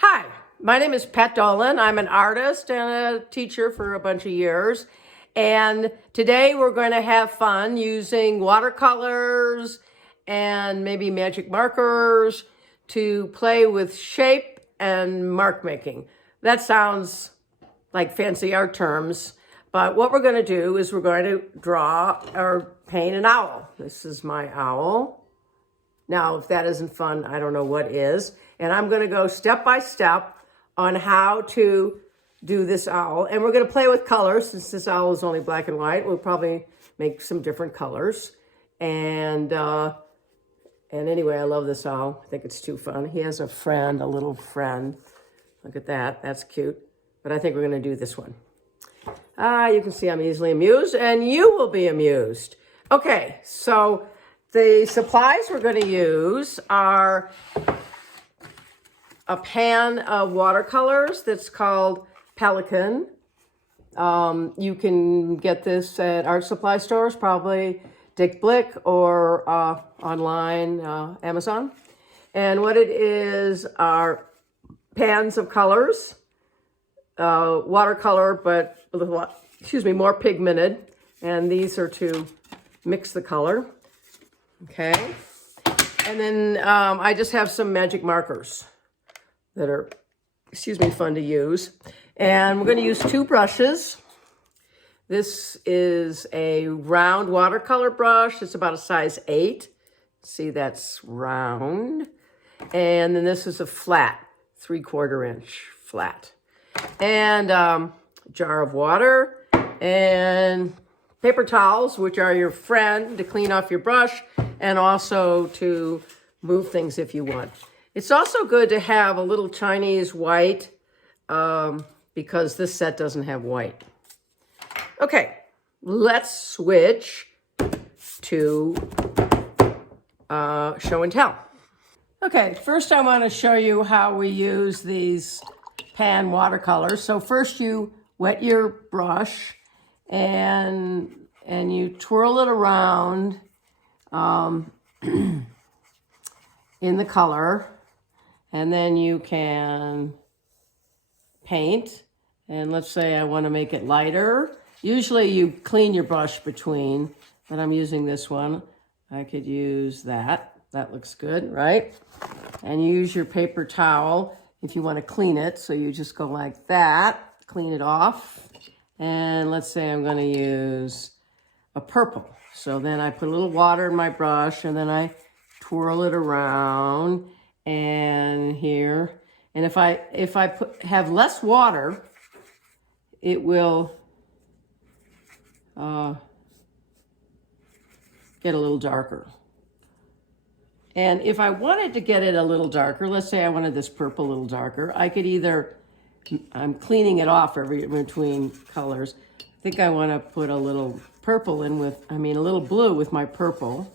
Hi, my name is Pat Dolan. I'm an artist and a teacher for a bunch of years. And today we're going to have fun using watercolors and maybe magic markers to play with shape and mark making. That sounds like fancy art terms, but what we're going to do is we're going to draw or paint an owl. This is my owl. Now, if that isn't fun, I don't know what is. And I'm going to go step by step on how to do this owl. And we're going to play with colors. Since this owl is only black and white, we'll probably make some different colors. And anyway, I love this owl. I think it's too fun. He has a friend, a little friend. Look at that. That's cute. But I think we're going to do this one. You can see I'm easily amused, and you will be amused. Okay, so the supplies we're going to use are a pan of watercolors that's called Pelikan. You can get this at art supply stores, probably Dick Blick or online, Amazon. And what it is are pans of colors, watercolor, but more pigmented. And these are to mix the color. Okay. And then I just have some magic markers that are, fun to use. And we're going to use two brushes. This is a round watercolor brush. It's about a size 8. See, that's round. And then this is a flat, 3/4 inch flat. And a jar of water and paper towels, which are your friend to clean off your brush and also to move things if you want. It's also good to have a little Chinese white because this set doesn't have white. Okay, let's switch to show and tell. Okay, first I want to show you how we use these pan watercolors. So first you wet your brush and you twirl it around in the color, and then you can paint. And let's say I want to make it lighter. Usually you clean your brush between, but I'm using this one. I could use that. That looks good, right? And you use your paper towel if you want to clean it. So you just go like that, clean it off. And let's say I'm going to use a purple. So then I put a little water in my brush and then I twirl it around and here. And if I have less water, it will get a little darker. And if I wanted to get it a little darker, let's say I wanted this purple a little darker, I could either, I'm cleaning it off between colors. I think I want to put a little purple in with, a little blue with my purple.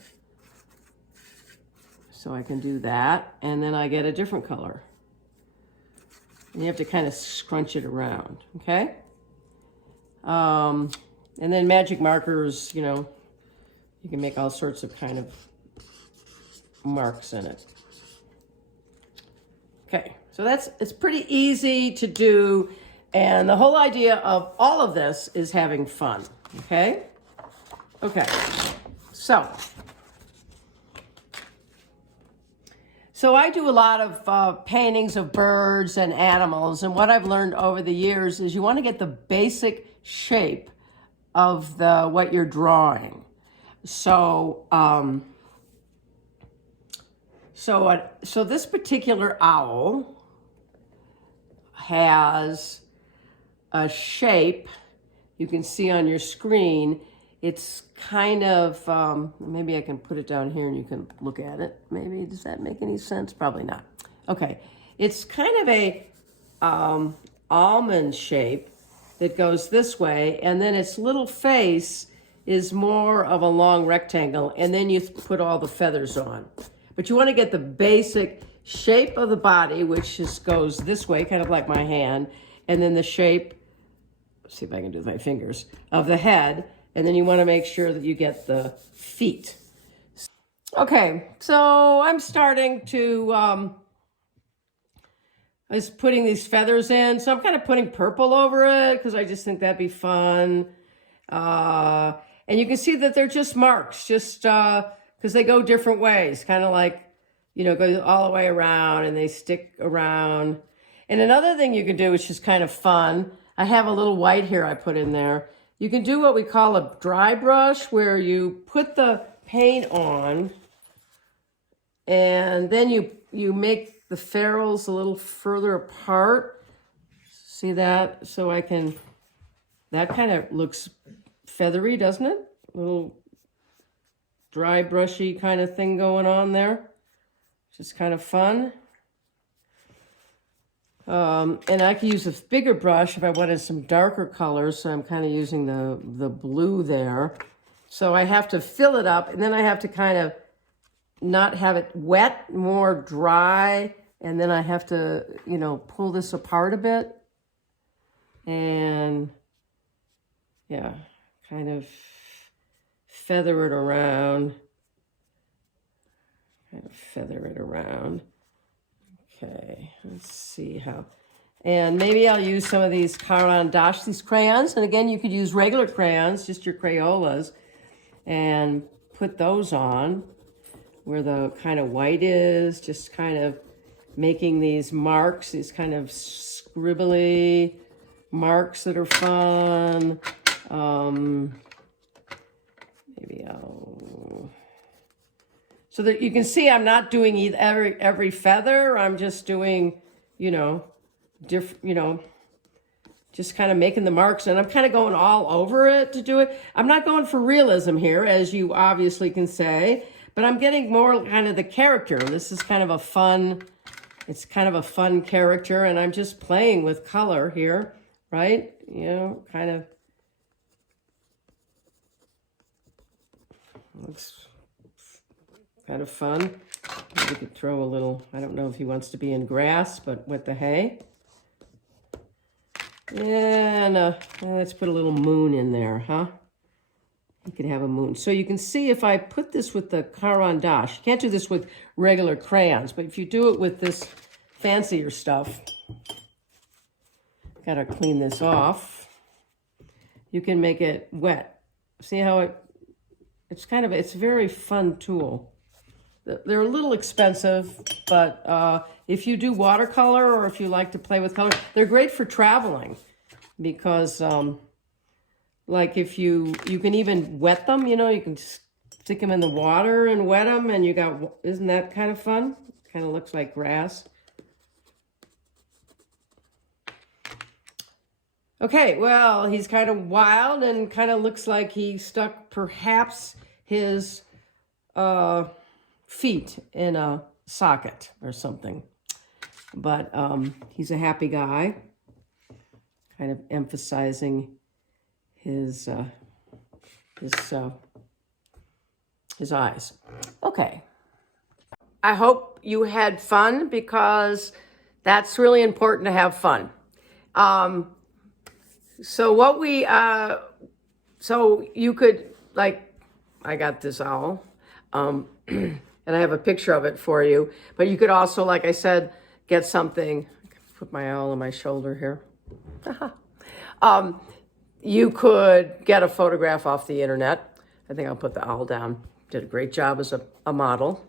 So I can do that, and then I get a different color. And you have to kind of scrunch it around, okay? And then magic markers, you can make all sorts of kind of marks in it. Okay, so it's pretty easy to do, and the whole idea of all of this is having fun, okay? Okay, so I do a lot of paintings of birds and animals, and what I've learned over the years is you want to get the basic shape of what you're drawing. So so this particular owl has a shape you can see on your screen. It's kind of, maybe I can put it down here and you can look at it. Maybe, does that make any sense? Probably not. Okay, it's kind of a almond shape that goes this way, and then its little face is more of a long rectangle, and then you put all the feathers on. But you want to get the basic shape of the body, which just goes this way, kind of like my hand, and then the shape, let's see if I can do with my fingers, of the head. And then you want to make sure that you get the feet. Okay, so I'm starting to I was putting these feathers in. So I'm kind of putting purple over it because I just think that'd be fun. And you can see that they're just marks, just because they go different ways, kind of like, you know, go all the way around and they stick around. And another thing you can do, which is kind of fun, I have a little white here I put in there. You can do what we call a dry brush, where you put the paint on and then you make the ferrules a little further apart. See that? So I can, that kind of looks feathery, doesn't it? A little dry brushy kind of thing going on there. Just kind of fun. And I can use a bigger brush if I wanted some darker colors. So I'm kind of using the blue there. So I have to fill it up, and then I have to kind of not have it wet, more dry. And then I have to, you know, pull this apart a bit. And yeah, kind of feather it around. Kind of feather it around. Okay, let's see how. And maybe I'll use some of these Caran d'Ache, these crayons. And again, you could use regular crayons, just your Crayolas, and put those on where the kind of white is, just kind of making these marks, these kind of scribbly marks that are fun. Maybe I'll... So that you can see I'm not doing every feather. I'm just doing, you know, just kind of making the marks. And I'm kind of going all over it to do it. I'm not going for realism here, as you obviously can say, but I'm getting more kind of the character. This is kind of a fun, it's kind of a fun character. And I'm just playing with color here, right? You know, kind of looks kind of fun. We could throw a little, I don't know if he wants to be in grass, but with the hay. And let's put a little moon in there, huh? You could have a moon. So you can see if I put this with the Caran d'Ache, you can't do this with regular crayons, but if you do it with this fancier stuff, gotta clean this off, you can make it wet. See how it's kind of, it's a very fun tool. They're a little expensive, but if you do watercolor or if you like to play with color, they're great for traveling because, like if you can even wet them, you know, you can stick them in the water and wet them and you got, isn't that kind of fun? Kind of looks like grass. Okay, well, he's kind of wild and kind of looks like he stuck perhaps his feet in a socket or something. But he's a happy guy, kind of emphasizing his eyes. Okay. I hope you had fun because that's really important to have fun. So what we, so you could, like, I got this owl, and I have a picture of it for you, but you could also, like I said, get something, put my owl on my shoulder here. You could get a photograph off the internet. I think I'll put the owl down. Did a great job as a model.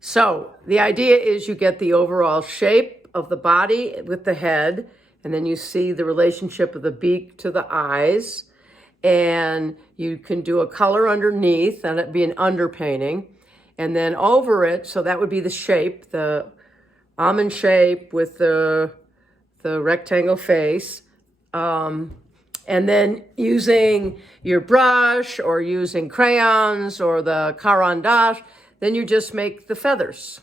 So the idea is you get the overall shape of the body with the head, and then you see the relationship of the beak to the eyes, and you can do a color underneath, and it'd be an underpainting, and then over it, so that would be the shape, the almond shape with the rectangle face, and then using your brush or using crayons or the Caran d'Ache, then you just make the feathers.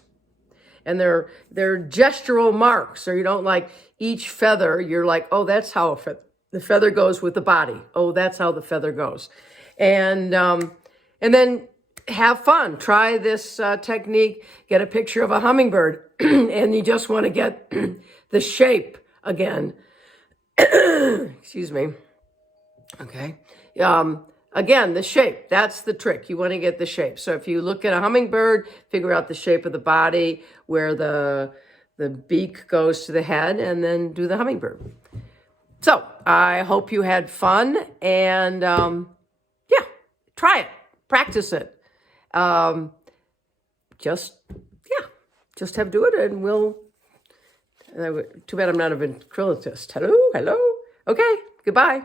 And they're gestural marks, so you don't like each feather, you're like, oh, that's how the feather goes with the body. Oh, that's how the feather goes. And then have fun. Try this technique. Get a picture of a hummingbird, and you just want to get the shape again. Excuse me. Okay. Again, the shape, that's the trick. You want to get the shape. So if you look at a hummingbird, figure out the shape of the body, where the beak goes to the head, and then do the hummingbird. So I hope you had fun, and yeah, try it, practice it. Just have do it, and we'll, too bad I'm not a ventriloquist. Hello? Okay, goodbye.